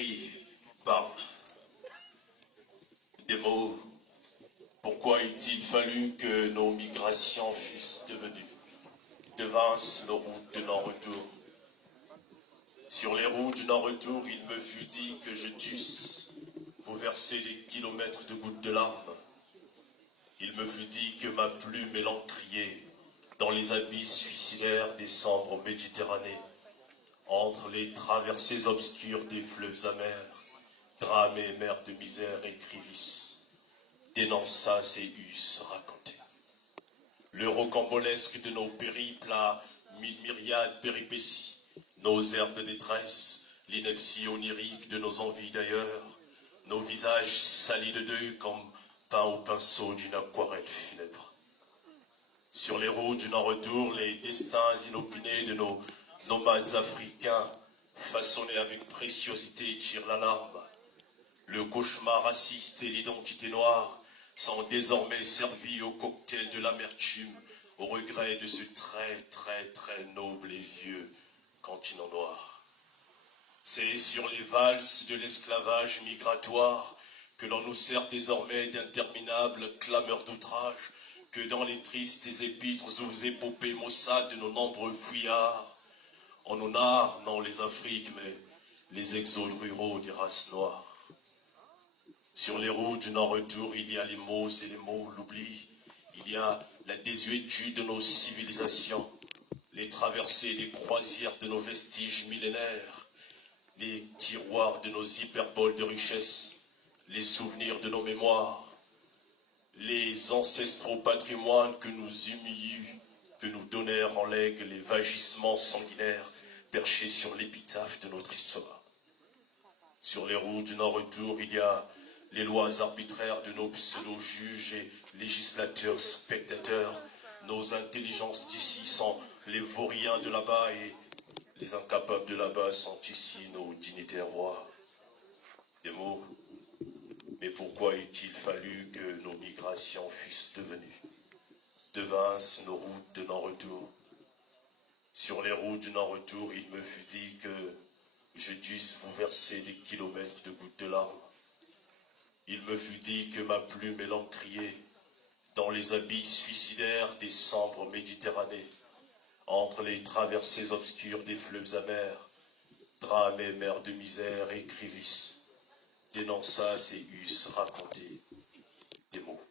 Oui, parle. Des mots. Pourquoi eût-il fallu que nos migrations fussent devinssent nos routes de non-retour? Sur les routes du non-retour, il me fut dit que je dusse vous verser des kilomètres de gouttes de larmes. Il me fut dit que ma plume élancriée dans les abysses suicidaires des sombres Méditerranée, entre les traversées obscures des fleuves amers, drames et mers de misère écrivisse, dénonça ses us racontés. Le rocambolesque de nos périples à mille myriades péripéties, nos airs de détresse, l'ineptie onirique de nos envies d'ailleurs, nos visages salis de deuil comme peints au pinceau d'une aquarelle funèbre. Sur les routes du non-retour, les destins inopinés de nos nomades africains, façonnés avec préciosité, tirent l'alarme. Le cauchemar raciste et l'identité noire sont désormais servis au cocktail de l'amertume, au regret de ce très noble et vieux continent noir. C'est sur les valses de l'esclavage migratoire que l'on nous sert désormais d'interminables clameurs d'outrage, que dans les tristes épîtres aux épopées maussades de nos nombreux fouillards, on nous narre non les Afriques, mais les exodes ruraux des races noires. Sur les routes du non-retour, il y a les mots et les mots, l'oubli. Il y a la désuétude de nos civilisations, les traversées des croisières de nos vestiges millénaires, les tiroirs de nos hyperboles de richesse, les souvenirs de nos mémoires, les ancestraux patrimoines que nous humilient, que nous donnèrent en legs les vagissements sanguinaires perchés sur l'épitaphe de notre histoire. Sur les routes du non-retour, il y a les lois arbitraires de nos pseudo-juges et législateurs spectateurs. Nos intelligences d'ici sont les vauriens de là-bas et les incapables de là-bas sont ici nos dignitaires rois. Des mots, mais pourquoi eût-il fallu que nos migrations fussent devinssent nos routes de non-retour? Sur les routes du non-retour, il me fut dit que je dusse vous verser des kilomètres de gouttes de larmes. Il me fut dit que ma plume élancriée dans les abysses suicidaires des sombres Méditerranée, entre les traversées obscures des fleuves amers, drames et mers de misère écrivisse, dénonça ses us racontés des mots.